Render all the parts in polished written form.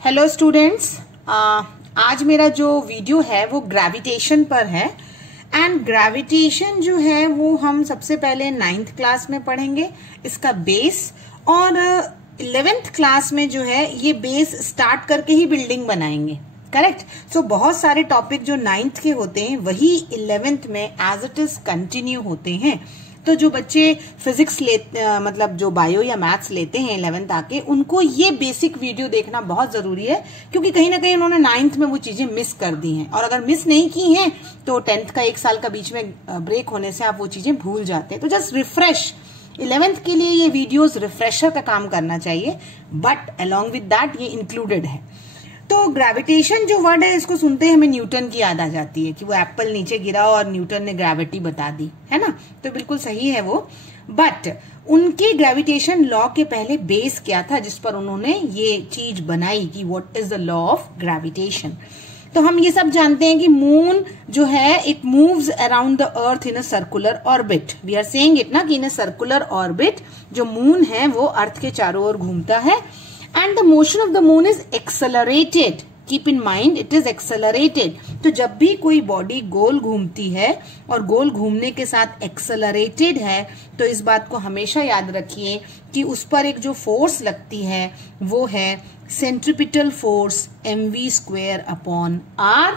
Hello students, आज मेरा जो वीडियो है वो ग्रेविटेशन पर है। एंड ग्रेविटेशन जो है वो हम सबसे पहले 9th क्लास में पढ़ेंगे, इसका बेस, और 11th क्लास में जो है ये बेस स्टार्ट करके ही बिल्डिंग बनाएंगे। करेक्ट। सो बहुत सारे टॉपिक जो 9th के होते हैं वही 11th में एज इट इज कंटिन्यू होते हैं। तो जो बच्चे फिजिक्स मतलब जो बायो या मैथ्स लेते हैं 11th आके, उनको ये बेसिक वीडियो देखना बहुत जरूरी है, क्योंकि कहीं ना कहीं उन्होंने 9th में वो चीजें मिस कर दी हैं, और अगर मिस नहीं की हैं तो 10th का 1 साल का बीच में ब्रेक होने से आप वो चीजें भूल जाते हैं। तो जस्ट रिफ्रेश 11th के लिए ये वीडियोस रिफ्रेशर का काम करना चाहिए, बट अलॉन्ग विद दैट ये इंक्लूडेड है। तो ग्रेविटेशन जो वर्ड है, इसको सुनते ही हमें न्यूटन की याद आ जाती है कि वो एप्पल नीचे गिरा और न्यूटन ने ग्रेविटी बता दी, है ना। तो बिल्कुल सही है वो, बट उनके ग्रेविटेशन लॉ के पहले बेस क्या था जिस पर उन्होंने ये चीज बनाई कि what is the law of gravitation. तो हम ये सब जानते हैं कि मून जो है it moves around the earth in a circular orbit. We are saying it ना कि इन अ सर्कुलर ऑर्बिट जो मून है वो अर्थ के चारों ओर घूमता है। And the motion of the moon is accelerated. Keep in mind, it is accelerated. तो जब भी कोई बॉडी गोल घूमती है और गोल घूमने के साथ एक्सेलरेटेड है, तो इस बात को हमेशा याद रखिए कि उस पर एक जो फोर्स लगती है वो है सेंट्रीपिटल फोर्स mv²/r,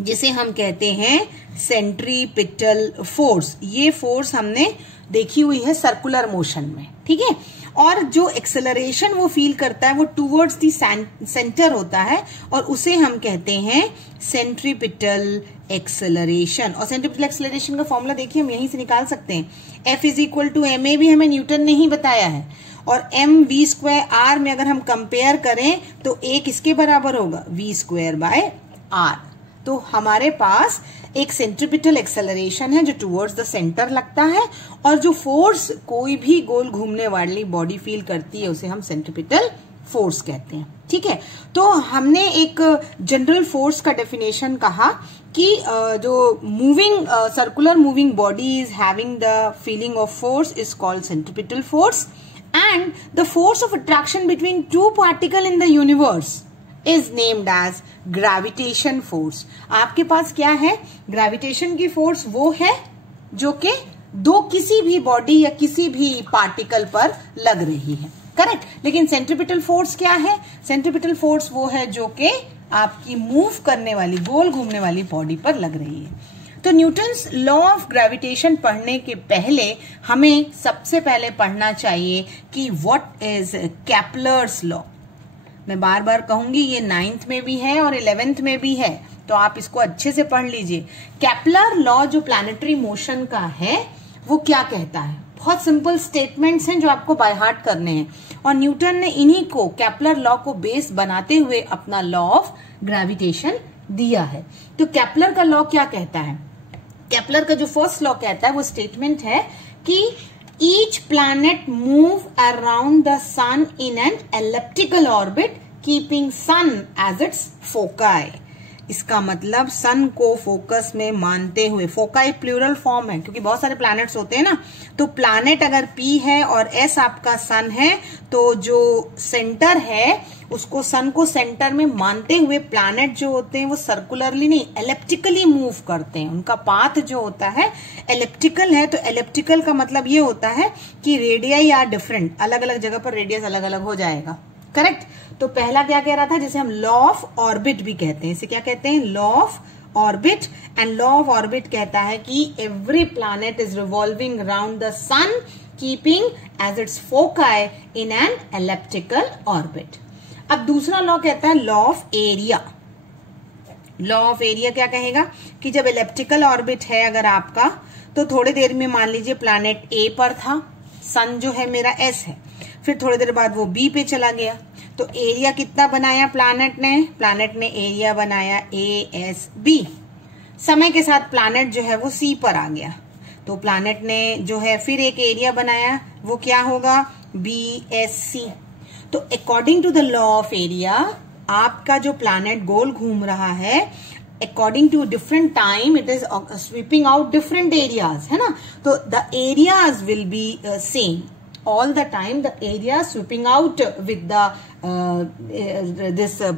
जिसे हम कहते हैं सेंट्रीपिटल फोर्स। ये फोर्स हमने देखी हुई है सर्कुलर मोशन में, ठीक है। और जो एक्सेलरेशन वो फील करता है वो टूवर्ड्स दी सेंटर होता है, और उसे हम कहते हैं सेंट्रीपिटल एक्सेलरेशन। और सेंट्रीपिटल एक्सेलरेशन का फॉर्मूला देखिए, हम यहीं से निकाल सकते हैं। F = ma भी हमें न्यूटन ने ही बताया है, और mv²r में अगर हम कंपेयर करें तो a किसके बराबर होगा, v²/r। तो हमारे पास एक सेंट्रीपिटल एक्सेलरेशन है जो टुवर्ड्स द सेंटर लगता है, और जो फोर्स कोई भी गोल घूमने वाली बॉडी फील करती है उसे हम सेंट्रीपिटल फोर्स कहते हैं, ठीक है। तो हमने एक जनरल फोर्स का डेफिनेशन कहा कि जो moving circular moving body is having the feeling of force is called centripetal force, and the force of attraction between to particle in the universe is named as gravitation force। आपके पास क्या है, gravitation की force वो है जो कि दो किसी भी बॉडी या किसी भी पार्टिकल पर लग रही है, करेक्ट। लेकिन सेंट्रीपिटल फोर्स क्या है, सेंट्रीपिटल फोर्स वो है जो कि आपकी मूव करने वाली गोल घूमने वाली बॉडी पर लग रही है। तो न्यूटन्स लॉ ऑफ ग्रेविटेशन पढ़ने के पहले हमें सबसे पहले पढ़ना चाहिए कि व्हाट इज केपलर्स लॉ। मैं बार बार कहूंगी, ये 9th में भी है और 11th में भी है, तो आप इसको अच्छे से पढ़ लीजिए। केपलर लॉ जो प्लैनेटरी मोशन का है वो क्या कहता है, बहुत सिंपल स्टेटमेंट्स हैं जो आपको बाय हार्ट करने हैं, और न्यूटन ने इन्हीं को केपलर लॉ को बेस बनाते हुए अपना लॉ ऑफ ग्रेविटेशन दिया है। तो केपलर का लॉ क्या कहता है, केपलर का जो फर्स्ट लॉ कहता है वो स्टेटमेंट है कि each planet move around the sun in an elliptical orbit keeping sun as its foci। इसका मतलब सन को फोकस में मानते हुए, फोकाई प्लूरल फॉर्म है क्योंकि बहुत सारे प्लैनेट्स होते हैं ना, तो प्लैनेट अगर P है और S आपका सन है, तो जो सेंटर है उसको सन को सेंटर में मानते हुए प्लैनेट जो होते हैं वो सर्कुलरली नहीं एलिप्टिकली मूव करते हैं। उनका पाथ जो होता है एलिप्टिकल है, तो एलिप्टिकल का मतलब ये होता है कि रेडियाई आर डिफरेंट, अलग अलग जगह पर रेडियस अलग अलग हो जाएगा, करेक्ट। तो पहला क्या कह रहा था, जिसे हम लॉ ऑफ ऑर्बिट भी कहते हैं, इसे क्या कहते हैं, law of orbit. And law of orbit कहता है कि every planet is revolving around the sun keeping as its foci in an elliptical orbit. अब दूसरा लॉ कहता है law of area. Law of area क्या कहेगा कि जब एलिप्टिकल ऑर्बिट है अगर आपका, तो थोड़ी देर में मान लीजिए प्लैनेट ए पर था, सन जो है मेरा एस है, फिर थोड़ी देर बाद वो बी पे चला गया, तो एरिया कितना बनाया प्लैनेट ने एरिया बनाया ASB। समय के साथ प्लैनेट जो है वो सी पर आ गया, तो प्लैनेट ने जो है फिर एक एरिया बनाया, वो क्या होगा, BSC। तो according to the law of area आपका जो प्लैनेट गोल घूम रहा है, according to different time it is sweeping out different areas, है ना। तो the areas will be same, all the time the area sweeping out with the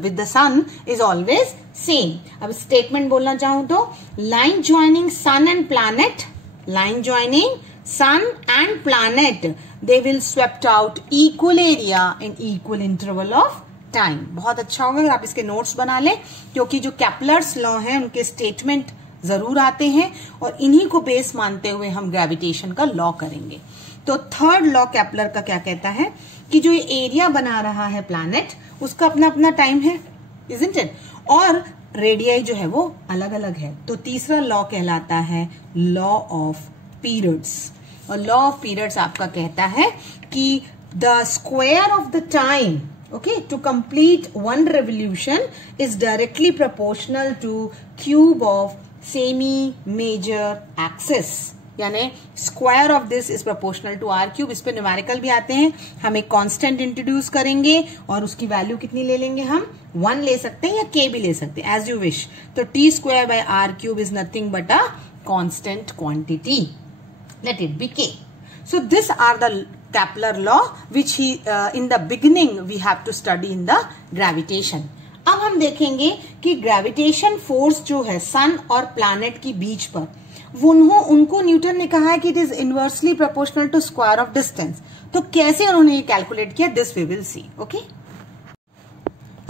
with the sun is always same. अब statement बोलना चाहूं तो line joining sun and planet, line joining sun and planet, they will swept out equal area in equal interval of time. बहुत अच्छा होगा अगर आप इसके नोट्स बना लें, क्योंकि जो कैपलर्स लॉ हैं उनके स्टेटमेंट जरूर आते हैं और इन्हीं को बेस मानते हुए हम ग्रेविटेशन का लॉ करेंगे. तो थर्ड लॉ कैपलर का क्या कहता है कि जो ये एरिया बना रहा है प्लैनेट उसका अपना अपना टाइम है, इजंट इट, और रेडियाई जो है वो अलग अलग है. तो तीसरा लॉ कहलाता है लॉ ऑफ पीरियड्स. और लॉ ऑफ पीरियड्स आपका कहता है कि the square of the time, okay, to complete one revolution is directly proportional to cube of semi-major axis. यानी square of this is proportional to R cube. इस पे numerical भी आते हैं. हम एक कांस्टेंट इंट्रोड्यूस करेंगे और उसकी वैल्यू कितनी ले लेंगे, हम 1 ले सकते हैं या k भी ले सकते हैं, एज यू विश. तो t square by R cube is nothing but a constant quantity. Let it be k. So these are the Kepler law which in the beginning we have to study in the gravitation. अब हम देखेंगे कि gravitation force जो है सन और planet की बीच पर, उनको न्यूटन ने कहा है कि it is inversely proportional to square of distance. तो कैसे उन्होंने ये कैलकुलेट किया, this we will see. Okay,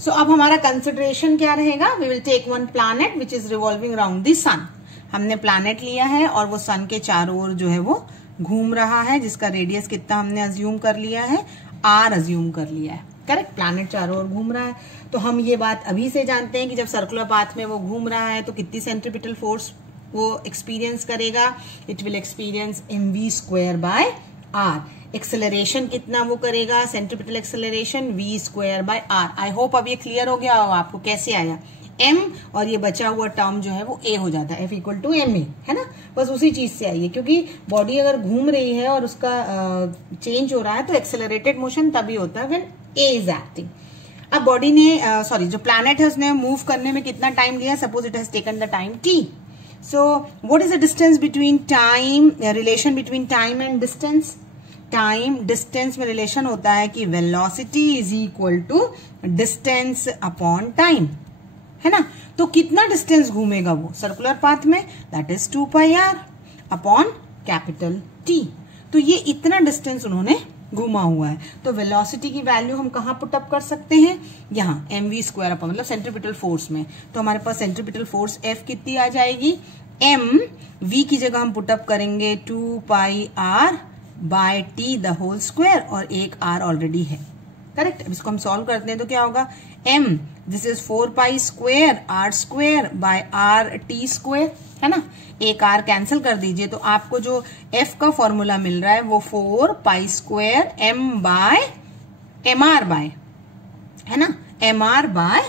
so अब हमारा कंसिडरेशन क्या रहेगा, we will take one planet which is revolving around the sun. हमने प्लैनेट लिया है और वो सन के चारों ओर जो है वो घूम रहा है, जिसका रेडियस कितना हमने अज्यूम कर लिया है, r अज्यूम कर लिया है. करेक्ट, प्लैनेट चारों ओर घूम रहा है. तो हम ये बात अभी से जानते हैं कि जब सर्कुलर पाथ में वो घूम रहा है तो कितनी सेंट्रीपिटल फोर्स वो एक्सपीरियंस करेगा, it will experience mv square by r. Acceleration कितना वो करेगा, centripetal acceleration v square by r. I hope अब ये क्लियर हो गया होगा आपको कैसे आया. m और ये बचा हुआ टर्म जो है वो a हो जाता है, F इक्वल टू ma, है ना. बस उसी चीज से आई है, क्योंकि बॉडी अगर घूम रही है और उसका चेंज हो रहा है तो एक्सेलरेटेड मोशन तभी होता है व्हेन a इज एक्टिंग. अब बॉडी ने सॉरी जो प्लैनेट है उसने मूव करने में कितना टाइम लिया, suppose it has taken the time t. So what is the distance between time, relation between time and distance. Time distance में रिलेशन होता है कि velocity is equal to distance upon time, है ना. तो कितना डिस्टेंस घूमेगा वो सर्कुलर पाथ में, that is 2 pi are upon capital T. तो ये इतना डिस्टेंस उन्होंने घूमा हुआ है. तो वेलोसिटी की वैल्यू हम कहां पुट अप कर सकते हैं, यहाँ mv स्क्वायर अपॉन, मतलब सेंट्रीपिटल फोर्स में. तो हमारे पास सेंट्रीपिटल फोर्स F कितनी आ जाएगी, m v की जगह हम पुट अप करेंगे 2 pi r by t the whole square, और एक r ऑलरेडी है. करेक्ट. अब इसको हम सॉल्व करते हैं तो क्या होगा, m this is 4 pi square r square by r t square, है ना. एक r कैंसिल कर दीजिए तो आपको जो f का फॉर्मूला मिल रहा है वो 4 pi square m by mr by, है ना, mr by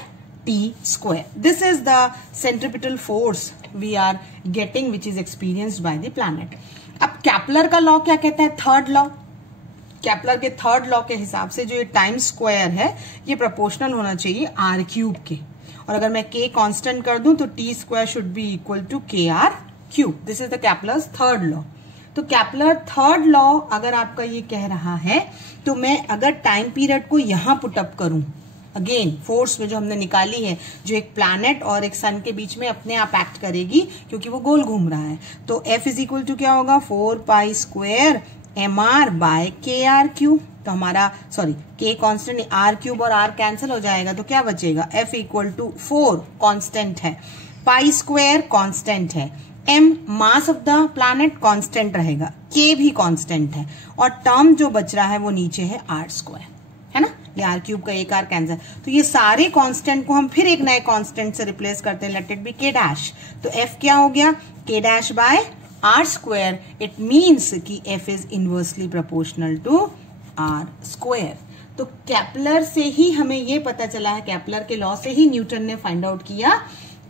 t square. This is the centripetal force we are getting which is experienced by the planet. अब कैपलर का लॉ क्या कहता है, थर्ड लॉ. कैपलर के थर्ड लॉ के हिसाब से जो ये टाइम स्क्वायर है ये प्रोपोर्शनल होना चाहिए आर क्यूब के, और अगर मैं k कांस्टेंट कर दूं तो T square should be equal to K R cube. This is the Kepler's third law. तो कैपलर थर्ड लॉ अगर आपका ये कह रहा है तो मैं अगर टाइम पीरियड को यहां पुटअप करूं, अगेन फोर्स में जो हमने निकाली है, जो एक प्लैनेट और एक सन के बीच में अपने आप एक्ट करेगी क्योंकि वो गोल घूम रहा है, तो F इज इक्वल टू क्या होगा, 4 पाई स्क्वायर mr बाय के आर क्यूब. तो हमारा sorry k constant, r cube और r कैंसिल हो जाएगा तो क्या बचेगा, F इक्वल टू 4 कांस्टेंट है, पाई स्क्वायर कांस्टेंट है, m mass of the planet constant रहेगा, k भी कांस्टेंट है, और टर्म जो बच रहा है वो नीचे है r स्क्वायर, है ना. ये r क्यूब का एक r कैंसिल, तो ये सारे कांस्टेंट को हम फिर एक नए कांस्टेंट से रिप्लेस करते हैं, let it be k dash. तो f क्या हो गया, k dash by r square. It means कि f is inversely proportional to r square. तो कैपलर से ही हमें ये पता चला है, कैपलर के लॉ से ही न्यूटन ने फाइंड आउट किया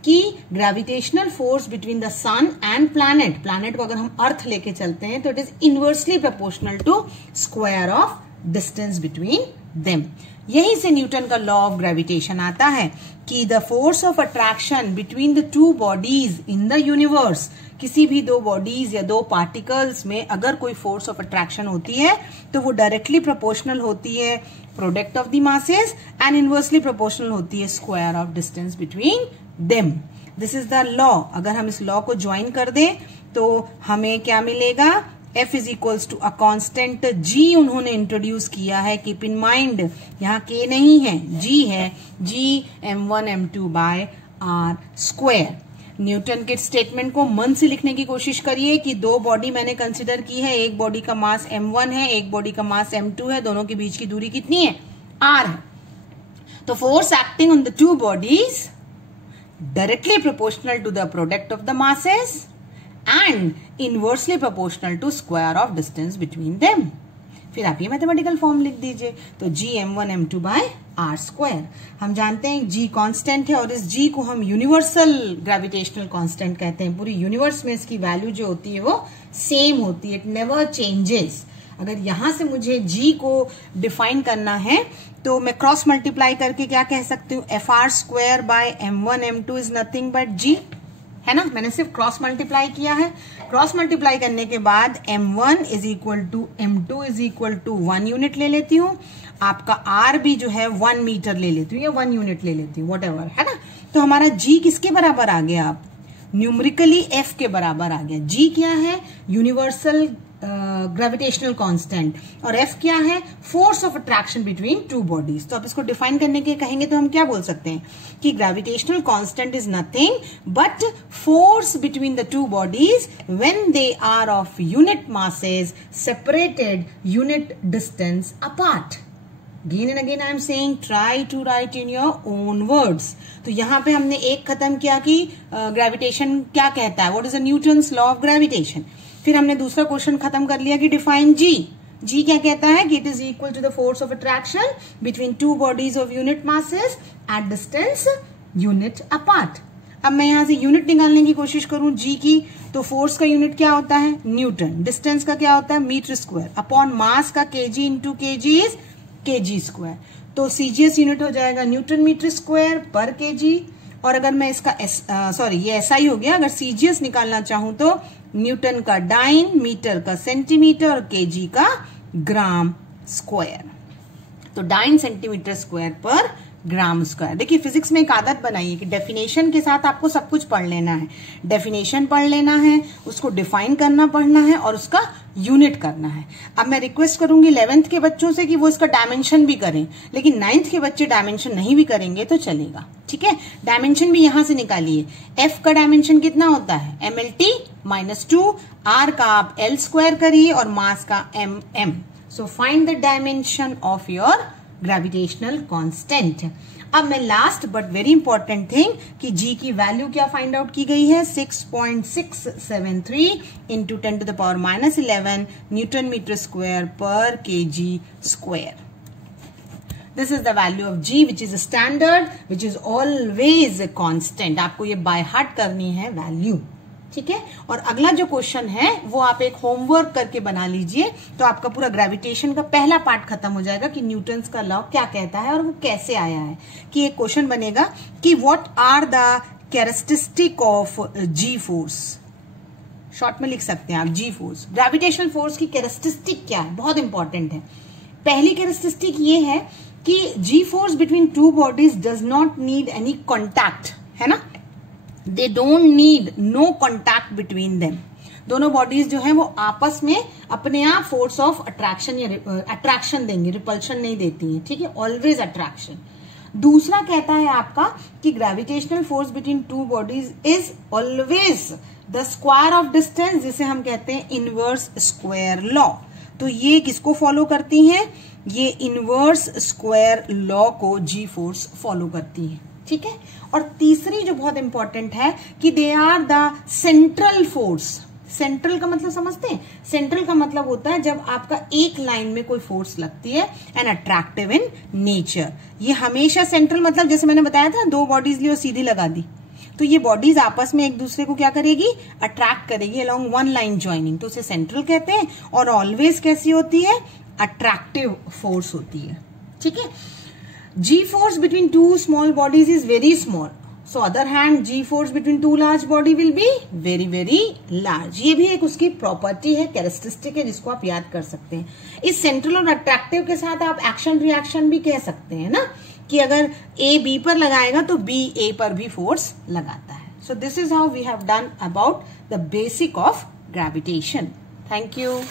कि gravitational force between the sun and planet, planet को अगर हम अर्थ लेके चलते हैं तो it is inversely proportional to square of distance between them. यहीं से न्यूटन का लॉ ऑफ ग्रेविटेशन आता है कि the force of attraction between the two bodies in the universe, किसी भी दो बॉडीज या दो पार्टिकल्स में अगर कोई फोर्स ऑफ अट्रैक्शन होती है तो वो डायरेक्टली प्रोपोर्शनल होती है product of the masses and inversely proportional होती है square of distance between them. This is the law. अगर हम इस लॉ को ज्वाइन कर दें तो हमें क्या मिलेगा, F is equals to a constant G उन्होंने इंट्रोड्यूस किया है। कीप इन माइंड यहाँ K नहीं है, G है, G m1 m2 by r square. Newton के स्टेटमेंट को मन से लिखने की कोशिश करिए कि दो बॉडी मैंने कंसिडर की है, एक बॉडी का मास m1 है, एक बॉडी का मास m2 है, दोनों के बीच की दूरी कितनी है, r है। तो force acting on the two bodies directly proportional to the product of the masses and inversely proportional to square of distance between them। फिर आप ये मैथमेटिकल फॉर्म लिख दीजिए, तो G m1 m2 by r square. हम जानते हैं G constant है और इस G को हम यूनिवर्सल ग्रेविटेशनल कांस्टेंट कहते हैं। पूरी यूनिवर्स में इसकी वैल्यू जो होती है वो सेम होती है, इट नेवर चेंजेस। अगर यहां से मुझे G को डिफाइन करना है तो मैं क्रॉस मल्टीप्लाई करके क्या कह सकती हूँ, F R square by m1 m2 is nothing but G, है ना। मैंने सिर्फ क्रॉस मल्टीप्लाई किया है। क्रॉस मल्टीप्लाई करने के बाद m1 is equal to m2 is equal to 1 unit ले लेती हूँ, आपका R भी जो है 1 मीटर ले लेती हूँ या 1 यूनिट ले लेती हूँ, व्हाटएवर, है ना। तो हमारा G किसके बराबर आ गया, आप न्यूमेरिकली F के बराबर आ गया। G क्या है, यूनिवर्सल ग्रेविटेशनल कांस्टेंट, और F क्या है, force of attraction between two bodies. तो आप इसको डिफाइन करने के कहेंगे तो हम क्या बोल सकते हैं कि gravitational constant is nothing but force between the two bodies when they are of unit masses separated unit distance apart. Again and again I am saying try to write in your own words। तो यहाँ पे हमने एक खत्म किया कि gravitation क्या कहता है, what is the Newton's law of gravitation. फिर हमने दूसरा क्वेश्चन खत्म कर लिया कि डिफाइन G। G क्या कहता है कि it is equal to the force of attraction between two bodies of unit masses at distance unit apart. अब मैं यहां से यूनिट निकालने की कोशिश करूं G की, तो फोर्स का यूनिट क्या होता है, न्यूटन। डिस्टेंस का क्या होता है, मीटर स्क्वायर, अपॉन मास का kg into kg is kg square. तो CGS यूनिट हो जाएगा न्यूटन मीटर स्क्वायर पर kg। और अगर मैं इसका ये SI हो गया, अगर CGS निकालना चाहूं तो न्यूटन का डाइन, मीटर का सेंटीमीटर और kg का ग्राम स्क्वायर। तो डाइन सेंटीमीटर स्क्वायर पर ग्राम स्क्वायर। देखिए फिजिक्स में एक आदत बनाइए कि डेफिनेशन के साथ आपको सब कुछ पढ़ लेना है। डेफिनेशन पढ़ लेना है, उसको डिफाइन करना पढ़ना है और उसका यूनिट करना है। अब मैं रिक्वेस्ट करूंगी 11th के बच्चों से कि वो इसका डायमेंशन भी करें, लेकिन 9th के बच्चे डायमेंशन नहीं भी करेंगे तो चलेगा, ठीक है। डायमेंशन भी यहां से निकालिए। F का डायमेंशन कितना होता है, MLT -2, R का आप L स्क्वायर करिए और मास का mm। So find the dimension of your gravitational constant. अब मैं last but very important thing कि G की वैल्यू क्या फाइंड आउट की गई है, 6.673 into 10 to the power -11 newton metre square पर kg square. This is the value of G which is a standard which is always a constant। आपको ये by heart करनी है वैल्यू, ठीक है। और अगला जो क्वेश्चन है वो आप एक होमवर्क करके बना लीजिए, तो आपका पूरा ग्रेविटेशन का पहला पार्ट खत्म हो जाएगा कि न्यूटन्स का लॉ क्या कहता है और वो कैसे आया है। कि एक क्वेश्चन बनेगा कि what are the characteristic of G force. Short में लिख सकते हैं आप G फोर्स। ग्रेविटेशनल फोर्स की कैरेक्टरिस्टिक क्या है, बहुत इंपॉर्टेंट है। पहली कैरेक्टरिस्टिक ये है कि G force between two bodies does not need any contact, है ना। They don't need no contact between them। दोनों बॉडीज जो है वो आपस में अपने आप फोर्स ऑफ अट्रैक्शन या अट्रैक्शन देंगी, रिपल्शन नहीं देती है, ठीक है। Always attraction. दूसरा कहता है आपका कि gravitational force between two bodies is always the square of distance, जिसे हम कहते हैं इनवर्स स्क्वायर लॉ। तो ये किसको फॉलो करती हैं, ये इनवर्स स्क्वायर लॉ को G फोर्स फॉलो करती है, ठीक है। और तीसरी जो बहुत इंपॉर्टेंट है कि they are the central force. Central का मतलब समझते हैं, सेंट्रल का मतलब होता है जब आपका एक लाइन में कोई फोर्स लगती है एंड अट्रैक्टिव इन नेचर। ये हमेशा सेंट्रल मतलब जैसे मैंने बताया था, दो बॉडीज ली और सीधी लगा दी, तो ये बॉडीज आपस में एक दूसरे को क्या करेगी, अट्रैक्ट करेगी अलोंग वन लाइन ज्वाइनिंग, तो उसे सेंट्रल कहते हैं। और ऑलवेज कैसी होती है, अट्रैक्टिव फोर्स होती है, ठीक है। G force between two small bodies is very small. So other hand G force between two large body will be very very large. ये भी एक उसकी प्रॉपर्टी है, कैरेक्टरिस्टिक है, जिसको आप याद कर सकते हैं। इस सेंट्रल और अट्रैक्टिव के साथ आप एक्शन रिएक्शन भी कह सकते हैं ना, कि अगर A B पर लगाएगा तो B A पर भी फोर्स लगाता है। So this is how we have done about the basic of gravitation. Thank you.